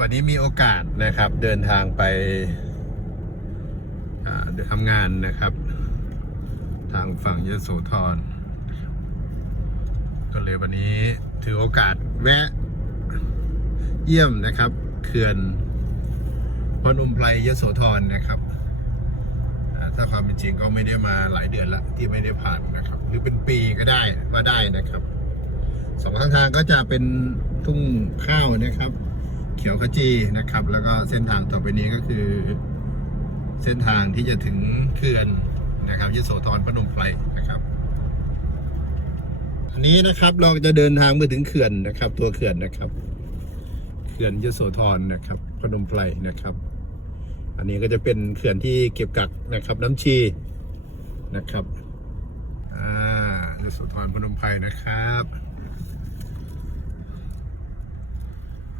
วันนี้มีโอกาสนะครับ เดินทางไปทำงานนะครับ ทางฝั่งยโสธรก็เลยวันนี้ถือโอกาสแวะเยี่ยมนะครับเขื่อนพนมไพรยโสธรนะครับถ้าความเป็นจริงก็ไม่ได้มาหลายเดือนละที่ไม่ได้ผ่านนะครับ หรือเป็นปีก็ได้ว่าได้นะครับสองข้างทางก็จะเป็นทุ่งข้าวนะครับ เขียวขจีนะครับ แล้วก็เส้นทางต่อไปนี้ก็คือ เส้นทางที่จะถึงเขื่อนนะครับยโสธรพนมไพรนะครับ อันนี้นะครับเราจะเดินทางไปถึงเขื่อนนะครับ ตัวเขื่อนนะครับ เขื่อนยโสธรนะครับ พนมไพรนะครับ อันนี้ก็จะเป็นเขื่อนที่เก็บกักนะครับ น้ำชีนะครับอ่ายโสธรพนมไพรนะครับ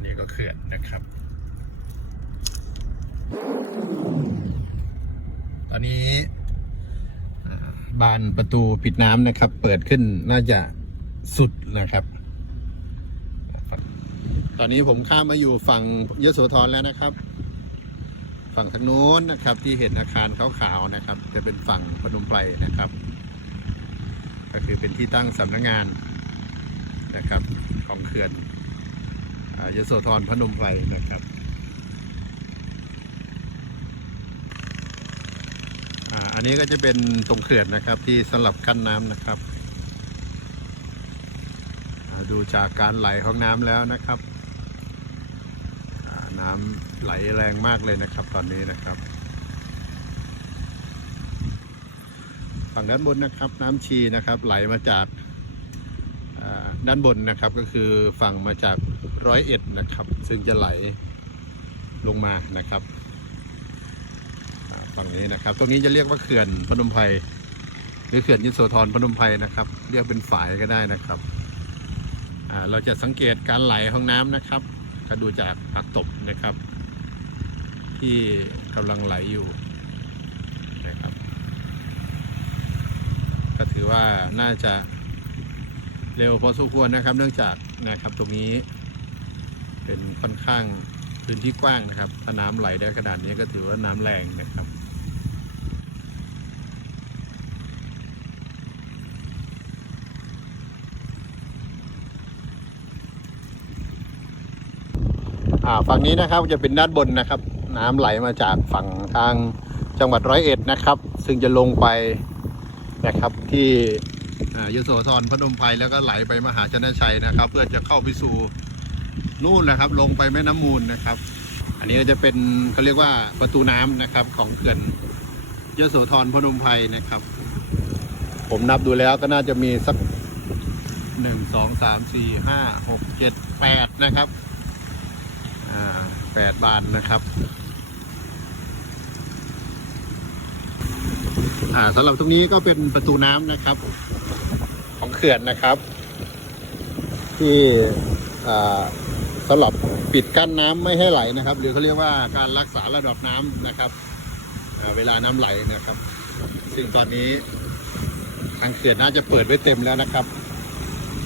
นี่ก็ เขื่อนนะครับ ตอนนี้บานประตูปิดน้ำนะครับ เปิดขึ้นน่าจะสุดนะครับ ตอนนี้ผมข้ามมาอยู่ฝั่งยโสธรแล้วนะครับ ฝั่งทางโน้นนะครับ ที่เห็นอาคารขาวๆนะครับ จะเป็นฝั่งพนมไพรนะครับ ก็คือเป็นที่ตั้งสำนักงานนะครับ ของเขื่อน ยโสธรพนมไพรนะครับอันนี้ก็จะเป็นตรงเขื่อนนะครับที่สำหรับกั้นน้ำนะครับ ดูจากการไหลของน้ำแล้วนะครับน้ำไหลแรงมากเลยนะครับตอนนี้นะครับฝั่งด้านบนนะครับ น้ำชีนะครับ ไหลมาจาก ด้านบนนะครับก็คือฝั่งมาจากร้อยเอ็ดนะครับ ซึ่งจะไหลลงมานะครับฝั่งนี้นะครับ ตรงนี้จะเรียกว่าเขื่อนพนมไพรหรือเขื่อนยโสธรพนมไพรนะครับ เรียกเป็นฝายก็ได้นะครับเราจะสังเกตการไหลของน้ำนะครับ ก็ดูจากผักตบนะครับ ที่กำลังไหลอยู่นะครับ ก็ถือว่าน่าจะ เร็วพอสมควรนะครับ เนื่องจากนะครับตรงนี้ เป็นค่อนข้างพื้นที่กว้างนะครับถ้าน้ำไหลได้ขนาดนี้ก็ถือว่าน้ำแรงนะครับฝั่งนี้นะครับจะเป็นด้านบนนะครับ น้ำไหลมาจากฝั่งทางจังหวัดร้อยเอ็ดนะครับ ซึ่งจะลงไปนะครับที่ ยโสธรพนมไพรแล้วก็ไหลไปมหาชนชัยนะครับ เพื่อจะเข้าไปสู่นู่นนะครับ ลงไปแม่น้ำมูลนะครับ อันนี้ก็จะเป็นเขาเรียกว่าประตูน้ำนะครับของเขื่อนยโสธรพนมไพรนะครับ ผมนับดูแล้วก็น่าจะมีสักหนึ่งสองสามสี่ห้าหกเจ็ดแปดนะครับอ่าแปดบานนะครับอ่าสำหรับตรงนี้ก็เป็นประตูน้ำนะครับ เขื่อนนะครับ ที่สำหรับปิดกั้นน้ำไม่ให้ไหลนะครับ หรือเขาเรียกว่าการรักษาระดับน้ำนะครับเวลาน้ำไหลนะครับ ซึ่งตอนนี้ทางเขื่อนน่าจะเปิดไว้เต็มแล้วนะครับ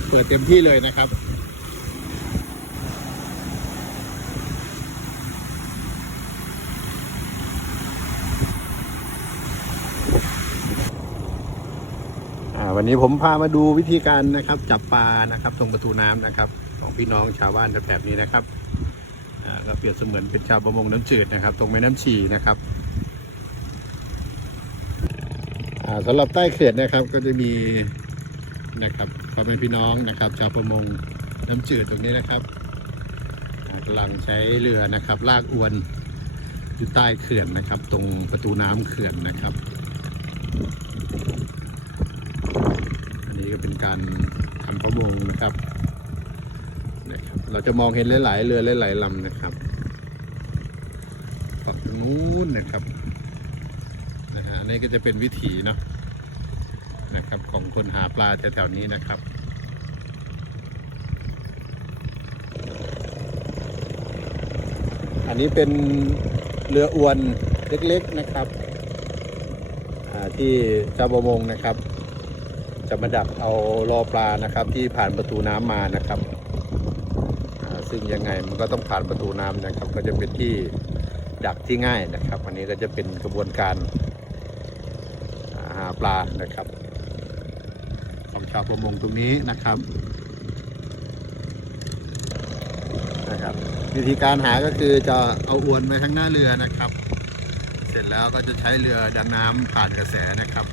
เปิดเต็มที่เลยนะครับ วันนี้ผมพามาดูวิธีการนะครับ จับปลานะครับตรงประตูน้ำนะครับ ของพี่น้องชาวบ้านแถบนี้นะครับก็เปรียบเสมือนเป็นชาวประมงน้ำจืดนะครับ ตรงแม่น้ำชีนะครับอ่าสำหรับใต้เขื่อนนะครับก็จะมีนะครับพ่อแม่พี่น้องนะครับ ชาวประมงน้ำจืดตรงนี้นะครับอ่ากำลังใช้เรือนะครับ ลากอวนอยู่ใต้เขื่อนนะครับ ตรงประตูน้ำเขื่อนนะครับ นนี้ก็เป็นการทำประมงนะครับนะครับ เราจะมองเห็นหลายๆเรือหลายๆลำนะครับฝั่งนู้นนะครับนะฮะอันนี้ก็จะเป็นวิถีเนาะนะครับ ของคนหาปลาแถวๆนี้นะครับอันนี้เป็นเรืออวนเล็กๆนะครับที่ชาวประมงนะครับ จะมาดักเอารอปลานะครับ ที่ผ่านประตูน้ำมานะครับ ซึ่งยังไงมันก็ต้องผ่านประตูน้ำนะครับ ก็จะเป็นที่ดักที่ง่ายนะครับอันนี้ก็จะเป็นกระบวนการหาปลานะครับ ของชาวประมงตรงนี้นะครับนะครับ วิธีการหาก็คือจะเอาอวนไปข้างหน้าเรือนะครับ เสร็จแล้วก็จะใช้เรือดันน้ำผ่านกระแสนะครับ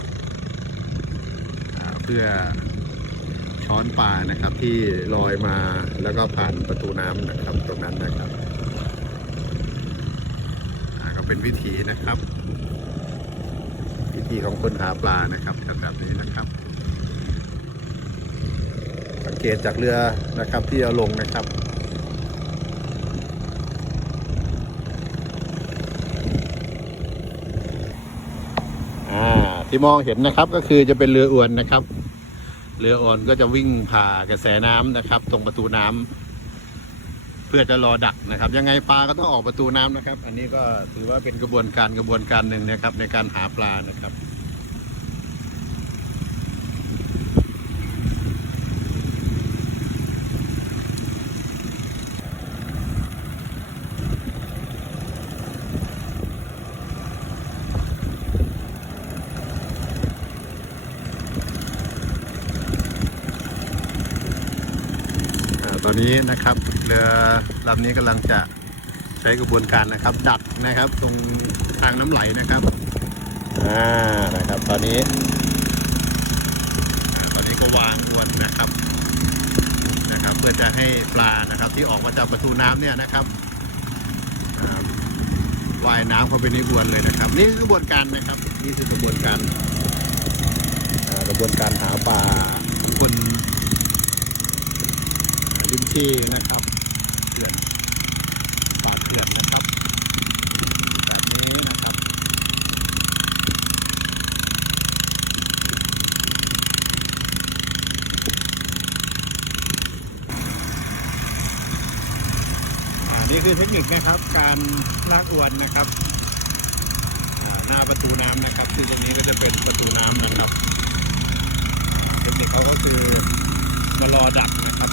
พื่อช้อนปลานะครับ ที่ลอยมาแล้วก็ผ่านประตูน้ำนะครับตรงนั้นนะครับก็เป็นวิธีนะครับ วิธีของคนหาปลานะครับแบบนี้นะครับ สังเกตจากเรือนะครับที่เอาลงนะครับ ที่มองเห็นนะครับก็คือจะเป็นเรืออวนนะครับ เรืออวนก็จะวิ่งผ่ากระแสน้ำนะครับ ตรงประตูน้ำเพื่อจะรอดักนะครับ ยังไงปลาก็ต้องออกประตูน้ำนะครับ อันนี้ก็ถือว่าเป็นกระบวนการกระบวนการหนึ่งนะครับ ในการหาปลานะครับ นนี้นะครับเรือลำนี้กำลังจะใช้กระบวนการนะครับ ดักนะครับ ตรงทางน้ำไหลนะครับอ่านะครับ ตอนนี้อ่าตอนนี้ก็วางอวนนะครับนะครับ เพื่อจะให้ปลานะครับที่ออกมาจากประตูน้ำเนี่ยนะครับอ่าว่ายน้ำเข้าไปในอวนเลยนะครับ นี่คือกระบวนการนะครับ นี่คือกระบวนการอ่ากระบวนการหาปลาของคน ริมที่นะครับเขื่อนปากเขื่อนนะครับแบบนี้นะครับ อ่านี่คือเทคนิคนะครับการลากอวนนะครับอ่าหน้าประตูน้ำนะครับ ซึ่งตรงนี้ก็จะเป็นประตูน้ำนะครับ เทคนิคเขาก็คือมารอดักนะครับ